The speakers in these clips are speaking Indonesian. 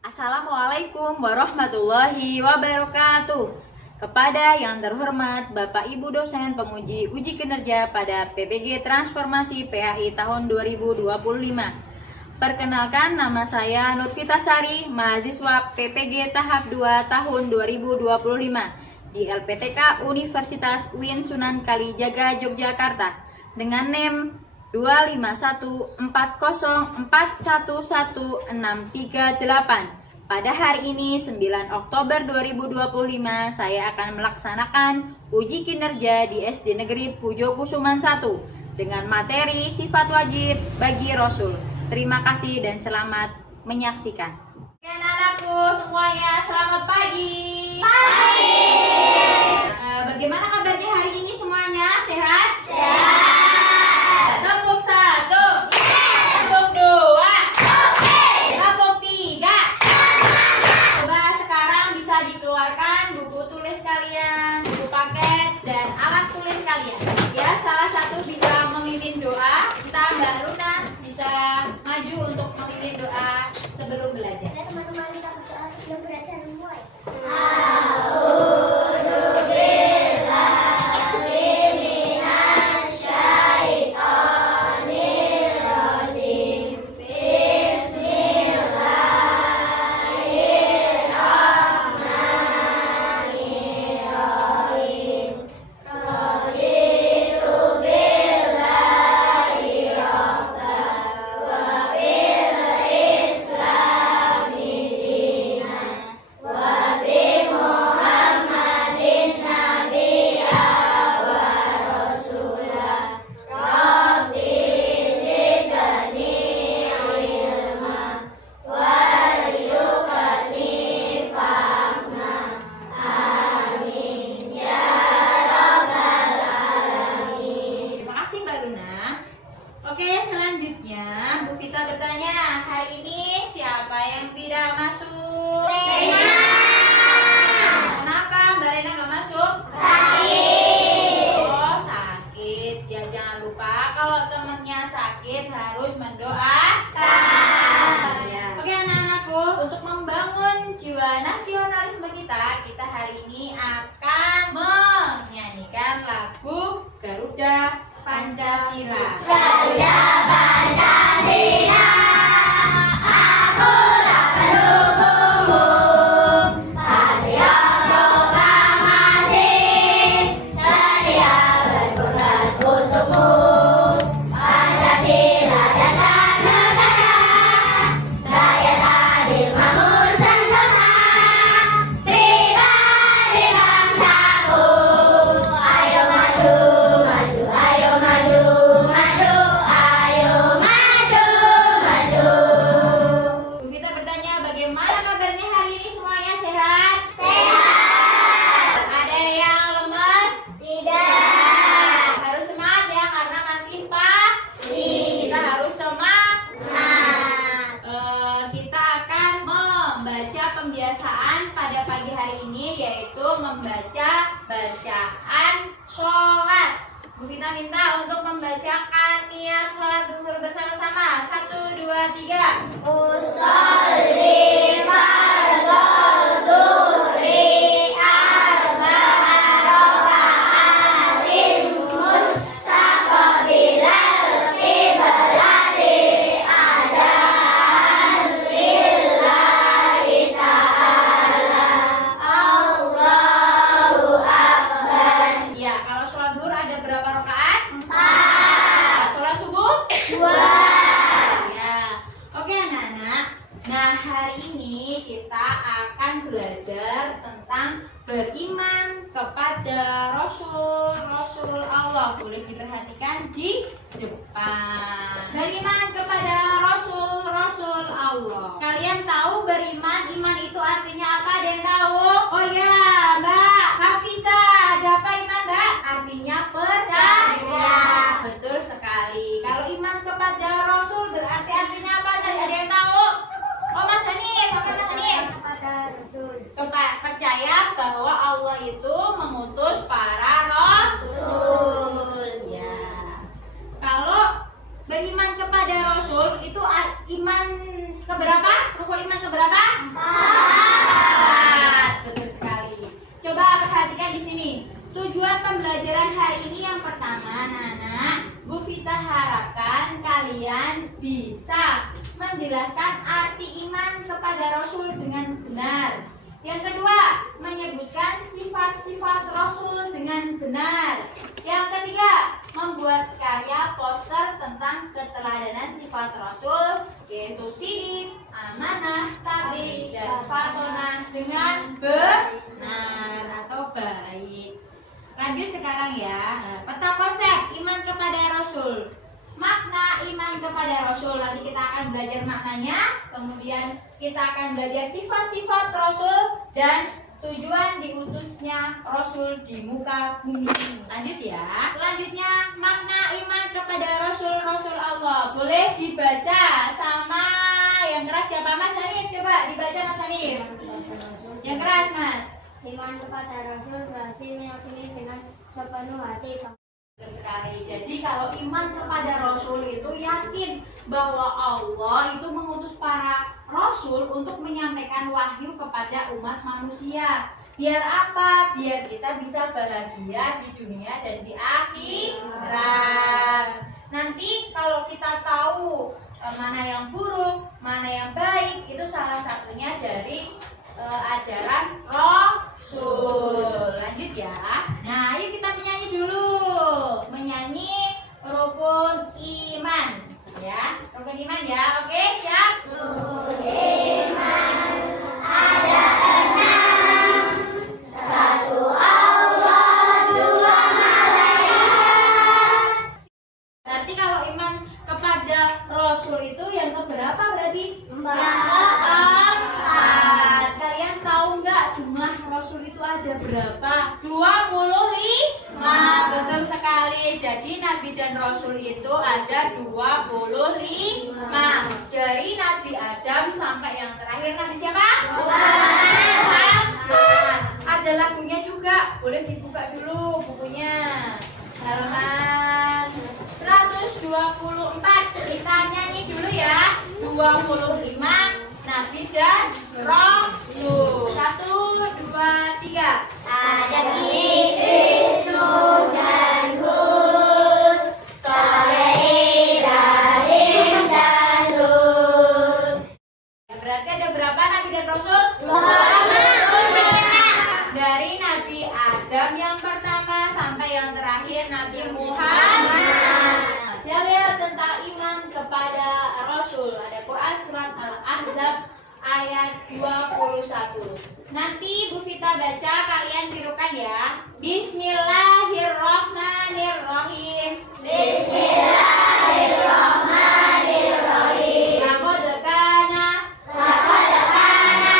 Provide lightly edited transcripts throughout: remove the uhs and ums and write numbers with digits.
Assalamualaikum warahmatullahi wabarakatuh. Kepada yang terhormat Bapak Ibu dosen penguji uji kinerja pada PPG Transformasi PAI tahun 2025. Perkenalkan, nama saya Nurfita Sari, mahasiswa PPG tahap 2 tahun 2025 di LPTK Universitas UIN Sunan Kalijaga Yogyakarta dengan NEM 25140411638. Pada hari ini 9 Oktober 2025 saya akan melaksanakan uji kinerja di SD Negeri Pujo Kusuman 1 dengan materi sifat wajib bagi Rasul. Terima kasih dan selamat menyaksikan. Oke anak-anakku semuanya, selamat pagi. Pagi. Bagaimana kabarnya hari ini semuanya? Sehat? Sehat. Tepuk satu. Tepuk dua. Tepuk tiga. Coba sekarang bisa dikeluarkan buku tulis kalian, buku paket, dan alat tulis kalian. Ya, salah satu bisa memimpin doa. Kita Mbak Luna bisa maju untuk memimpin doa sebelum belajar. Teman-teman, kita berdoa sebelum belajar mulai. Oke, selanjutnya Bu Vita bertanya, hari ini siapa yang tidak masuk? Rena. Kenapa Mbak Rena nggak masuk? Sakit. Oh, sakit. Ya, jangan lupa kalau temennya sakit harus mendoakan. Ya. Oke anak-anakku, untuk membangun jiwa nasionalisme kita hari ini akan menyanyikan lagu Garuda Pancasila. Garuda Pancasila, aku tak pendukungmu. Satria proklamasi, sedia berkorban untukmu. Pancasila dasar negara, rakyat adil makmur sentosa. Pribadi bangsaku, ayo maju, maju, ayo maju, maju, ayo maju, maju. Bu Vita bertanya, bagaimana kabarnya hari ini semuanya? Sehat? Sehat. Ada yang lemes? Tidak. Harus semangat ya, karena masih pagi. Kita harus semangat. Kita akan membaca pembiasaan pada pagi hari ini, yaitu membaca bacaan sholat. Bu Vita minta untuk membacakan niat sholat zuhur bersama-sama. 1, 2, 3. Usolli fardhu dhuhri arba'a raka'atin mustaqbilal qiblati adaan lillahi ta'ala. Allahu akbar. Ya, kalau sholat zuhur ada berapa rakaat? 4. Sholat subuh? 2. Ya. Oke anak-anak. Nah, hari ini kita akan belajar tentang beriman kepada Rasul Allah. Boleh diperhatikan di depan. Beriman kepada Rasul Allah. Kalian tahu beriman, iman itu artinya apa? Ada yang tahu? Oh ya, Mbak Hafiza, ada apa iman, Mbak? Artinya percaya. Betul sekali. Kalau iman kepada Rasul berarti artinya apa? Ada yang tahu? Oh, Mas Hanif, apa Mas Hanif? Kepada Rasul. Percaya bahwa Allah itu mengutus para rasul. Ya. Kalau beriman kepada Rasul itu iman keberapa? rukun iman keberapa? 4. Betul sekali. Coba perhatikan di sini. Tujuan pembelajaran hari ini yang pertama, anak-anak, Bu Vita harapkan kalian bisa menjelaskan arti iman kepada Rasul dengan benar. Yang kedua, menyebutkan sifat-sifat Rasul dengan benar. Yang ketiga, membuat karya poster tentang keteladanan sifat Rasul, yaitu sidik, amanah, tabligh, dan fatonah dengan benar atau baik. Lanjut sekarang ya, peta konsep iman kepada Rasul. Makna iman kepada Rasul, nanti kita akan belajar maknanya, kemudian kita akan belajar sifat-sifat Rasul dan tujuan diutusnya Rasul di muka bumi. Lanjut ya. Selanjutnya, makna iman kepada Rasul Allah. Boleh dibaca sama yang keras siapa? Mas Hanif, coba dibaca Mas Hanif. Yang keras Mas. Iman kepada Rasul berarti meyakini dengan sepenuh hati. Betul sekali. Jadi kalau iman kepada Rasul itu yakin bahwa Allah itu mengutus para Rasul untuk menyampaikan wahyu kepada umat manusia. Biar apa? Biar kita bisa bahagia di dunia dan di akhirat. Nanti kalau kita tahu mana yang buruk, mana yang baik, itu salah satunya dari ajaran Rasul. Lanjut ya. Nah, ayo kita menyanyi dulu. Menyanyi rukun iman ya. Rukun iman ya. Oke, siap? Rukun iman ada 6. 1 Allah, 2 malaikat. Berarti kalau iman kepada Rasul itu yang keberapa berarti? 4. Kalian tahu nggak jumlah Rasul itu ada berapa? 25. Betul sekali. Jadi Nabi dan Rasul itu ada 25. Dari Nabi Adam sampai yang terakhir Nabi siapa? Muhammad. Ada lagunya juga. Boleh dibuka dulu bukunya. Halaman 124. Kita nyanyi dulu ya. 25 Nabi dan Rasul. 1, 2, 3. Adam, Idris, dan Hud, Saleh, Ibrahim, dan Lut. Berarti ada berapa Nabi dan Rasul? 25. Dari Nabi Adam yang pertama sampai yang terakhir Nabi Muhammad. Dalil tentang iman kepada Rasul. Ada Quran surat Al-Ahzab ayat 21. Nanti Bu Vita baca, kalian tirukan ya. Bismillahirrahmanirrahim. Bismillahirrahmanirrahim. Laqad kana Laqad kana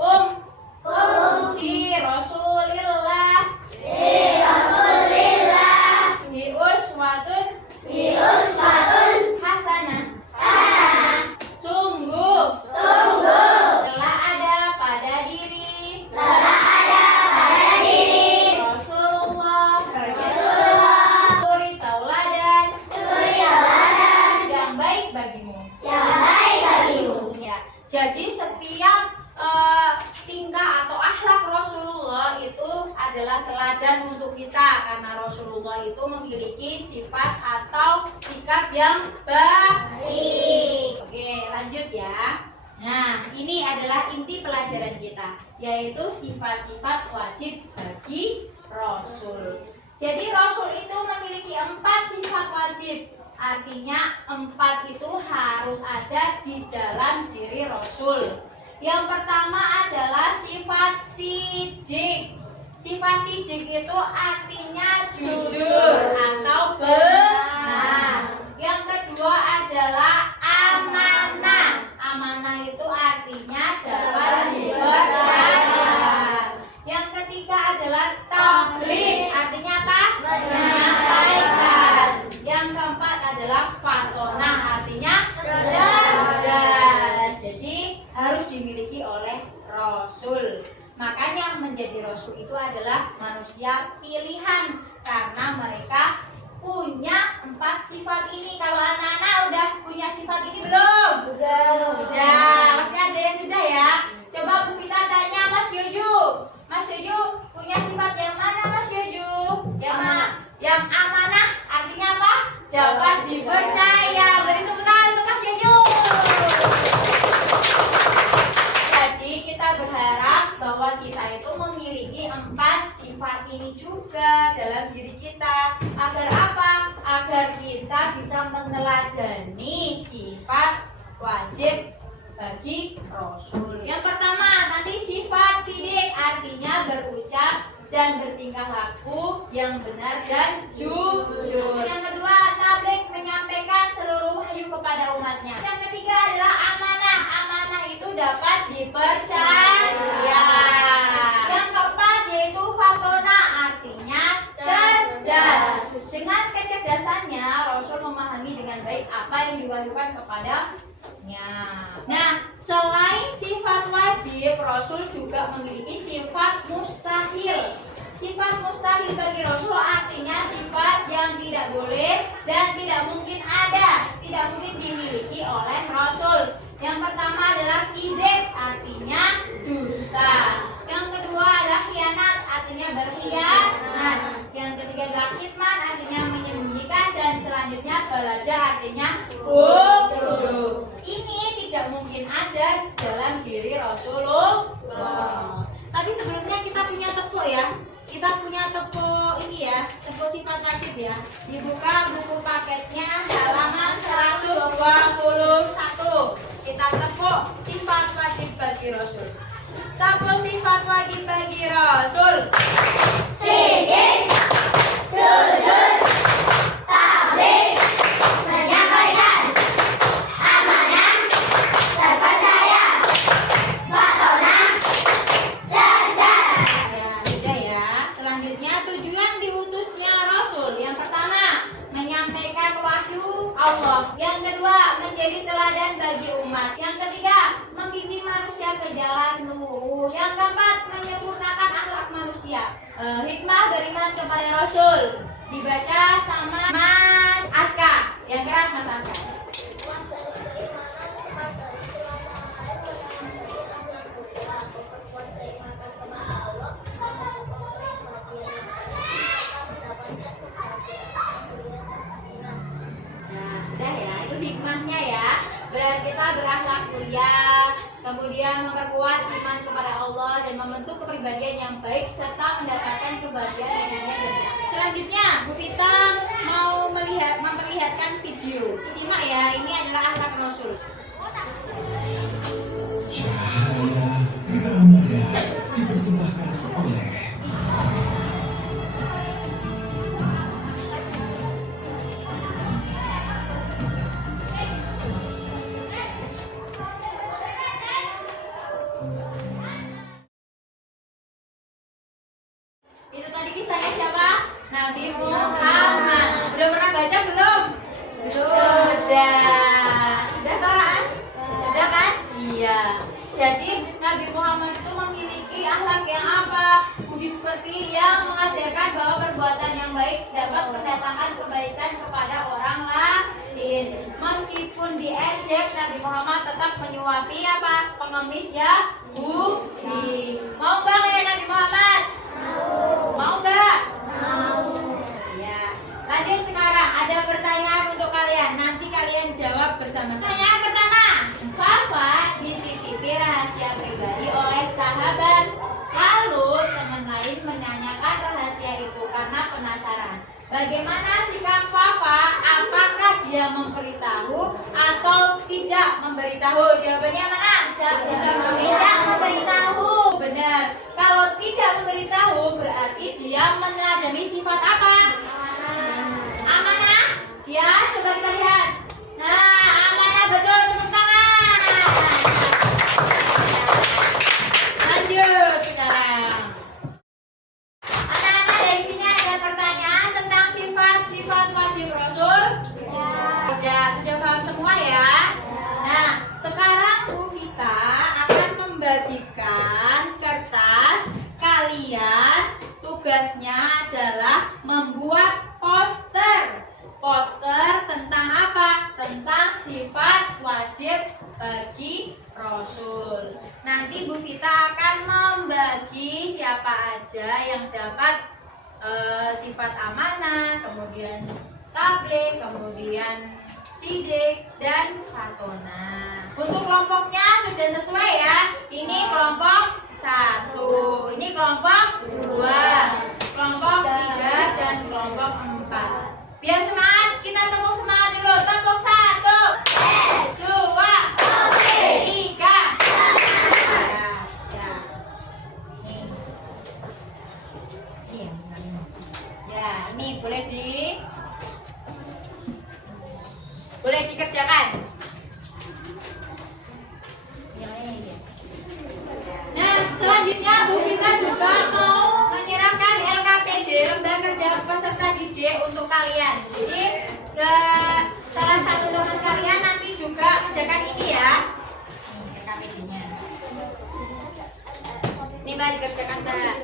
kum kum fi Rasulillah fi Rasulillah bi uswatun uswatun hasanah. hasanah. Sungguh Sungguh telah ada pada diri telah ada pada diri Rasulullah suri tauladan suri tauladan yang baik bagimu. yang baik bagimu. Ya, jadi setiap tingkah atau akhlak Rasulullah itu adalah teladan untuk kita karena Rasulullah itu memiliki sifat atau sikap yang baik. Oke, lanjut ya. Nah, ini adalah inti pelajaran kita, yaitu sifat-sifat wajib bagi Rasul. Jadi Rasul itu memiliki 4 sifat wajib. Artinya 4 itu harus ada di dalam diri Rasul. Yang pertama adalah sifat sidik. Sifat sidik itu artinya jujur atau benar. Yang kedua adalah amanah. Amanah itu artinya dapat dipercaya. Yang ketiga adalah tabligh. Artinya apa? Menyampaikan. Yang keempat adalah fatonah. Artinya cerdas. Jadi harus dimiliki oleh Rasul. Makanya menjadi Rasul itu adalah manusia pilihan karena mereka punya 4 sifat ini. Kalau anak-anak udah punya sifat ini belum? Udah. dalam diri kita. Agar apa? Agar kita bisa meneladani sifat wajib bagi Rasul. Yang pertama, nanti sifat sidik, artinya berucap dan bertingkah laku yang benar dan jujur. Yang kedua, tabligh, menyampaikan seluruh wahyu kepada umatnya. Yang ketiga adalah amanah. Amanah itu dapat dipercaya. Yang keempat yaitu fatona, artinya cerdas. Dengan kecerdasannya Rasul memahami dengan baik apa yang diwahyukan kepadanya. Nah, selain sifat wajib, Rasul juga memiliki sifat mustahil. Sifat mustahil bagi Rasul artinya sifat yang tidak boleh dan tidak mungkin ada, tidak mungkin dimiliki oleh Rasul. Yang pertama adalah kizib, artinya dusta. Yang kedua adalah khianat, artinya berkhianat. Yang ketiga adalah kitman, artinya menyembunyikan. Dan selanjutnya balada, artinya bodoh. Ini tidak mungkin ada dalam diri Rasulullah. Tapi sebelumnya kita punya tepuk ya. Kita punya tepuk ini ya, tepuk sifat wajib ya. Dibuka buku paketnya halaman 121. Kita tepuk sifat wajib bagi Rasul. Tepuk sifat wajib bagi Rasul. Sidik, jujur, tabligh, menyampaikan, amanah, terpercaya, fatona, cerdas. Ya, sudah ya. Selanjutnya tujuan diutusnya Rasul. Yang pertama, menyampaikan wahyu Allah. Yang kedua, menjadi teladan bagi umat. Yang ketiga, membimbing manusia ke jalan lurus. Yang keempat, menyempurnakan akhlak manusia. Hikmah beriman kepada Rasul dibaca sama Mas Aska. Yang keras Mas Aska. Nah, sudah ya, itu hikmahnya ya. Kita berakhlak mulia, kemudian memperkuat iman kepada Allah dan membentuk kepribadian yang baik serta mendapatkan kebahagiaan di dunia dan akhirat. Selanjutnya, Bu Vita mau memperlihatkan video. Simak ya, ini adalah akhlak Rasul. Cahaya Ramadan dipersembahkan oleh Itu tadi kisahnya siapa? Nabi Muhammad. Udah pernah baca belum? Sudah. Sudah kan? Sudah kan? Iya. Jadi Nabi Muhammad itu memiliki akhlak yang apa? Budi pekerti yang mengajarkan bahwa perbuatan yang baik dapat mendatangkan kebaikan kepada orang lain. Meskipun diejek, Nabi Muhammad tetap menyuapi apa? Pengemis Yahudi. Mau nggak kayak Nabi Muhammad? Mau nggak? Mau. Ya. Lanjut sekarang, ada pertanyaan untuk kalian. Nanti kalian jawab bersama-sama. Pertanyaan pertama, Fafa dititipi rahasia pribadi oleh sahabat. Lalu teman lain menanyakan rahasia itu karena penasaran. Bagaimana sikap Fafa? Apakah dia memberitahu atau tidak memberitahu? Jawabannya mana? Tidak memberitahu. Benar. Kalau tidak memberitahu berarti dia meneladani sifat apa? Amanah. Ya, coba kita lihat. Nah, amanah betul, tepuk tangan. Lanjut sekarang. Anak-anak, dari sini ada pertanyaan tentang sifat-sifat wajib Rasul. Sudah paham semua ya? Nah, sekarang Bu Vita akan membagikan kertas. Kalian tugasnya adalah membuat poster. Poster tentang apa? Tentang sifat wajib bagi Rasul. Nanti Bu Vita akan membagi siapa aja yang dapat sifat amanah, kemudian tabligh, kemudian sidik dan fatona. Untuk kelompoknya sudah sesuai ya. Ini kelompok 1, ini kelompok 2, kelompok 3 dan Selanjutnya Bu Vita juga mau menyerahkan LKPD, lembar kerja peserta didik untuk kalian. Jadi ke salah satu teman kalian nanti juga kerjakan ini ya. Ini LKPD-nya. Ini Mbak dikerjakan Mbak.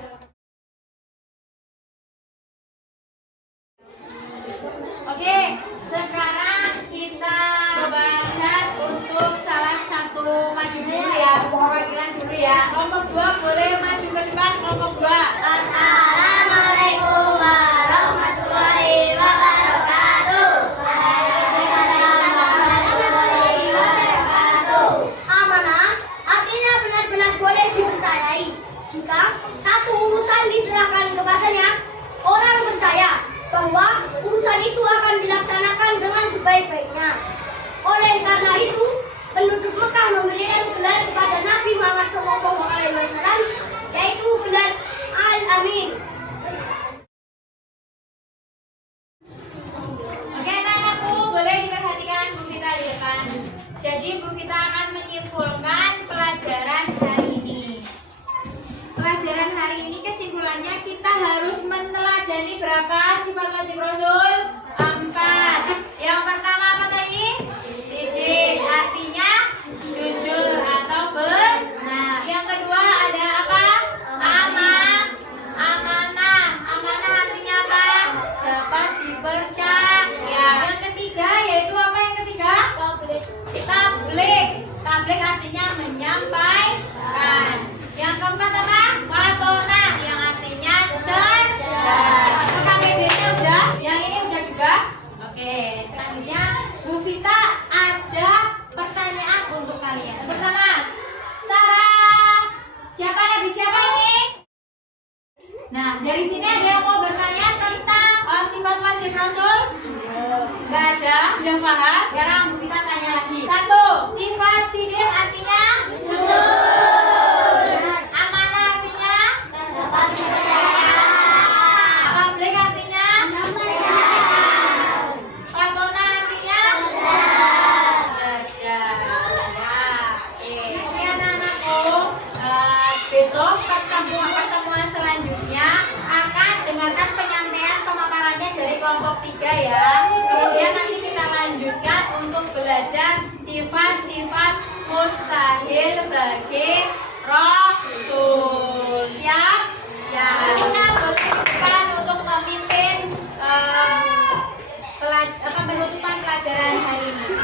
Oke, sekarang kita coba lihat untuk salah satu maju dulu ya, perwakilan dulu ya. Kelompok 2 boleh maju ke depan, kelompok 2. Assalamualaikum warahmatullahi wabarakatuh. Amanah artinya benar-benar boleh dipercayai. Jika satu urusan diserahkan kepadanya, orang percaya bahwa urusan itu akan dilaksanakan dengan sebaik-baiknya. Oleh karena itu, penduduk Mekah memberikan gelar kepada Nabi Muhammad SAW, yaitu gelar Al-Amin. Oke anak-anakku, boleh diperhatikan Bu Vita di depan. Jadi Bu Vita akan menyimpulkan pelajaran hari ini. Pelajaran hari ini kesimpulannya kita harus meneladani berapa sifat wajib Rasul? 4. Yang pertama apa tadi? Didik, artinya jujur atau benar. Yang kedua ada apa? Amanah. Amanah artinya apa? Dapat dipercaya. Yang ketiga yaitu apa yang ketiga? Tabligh. Tabligh artinya menyampaikan. Yang keempat apa? Watona, yang artinya cerdas. KPD-nya udah? Yang ini udah juga? Oke, selanjutnya Bu Vita ada pertanyaan untuk kalian. Pertama, Tara, siapa nabi siapa ini? Nah, dari sini ada yang mau bertanya tentang sifat wajib Rasul? Gak ada, udah paham? Sekarang Bu Vita tanya lagi. 1. Sifat sidir artinya? Amanah artinya? Tabligh artinya? Watona artinya? Cerdas. Oke anak-anakku, besok pertemuan selanjutnya akan dengarkan penyampaian pemaparannya dari kelompok 3 ya. Kemudian nanti kita lanjutkan untuk belajar sifat-sifat mustahil bagi Rasul. Siap? Ya, kita berdepan untuk memimpin penutupan pelajaran hari ini.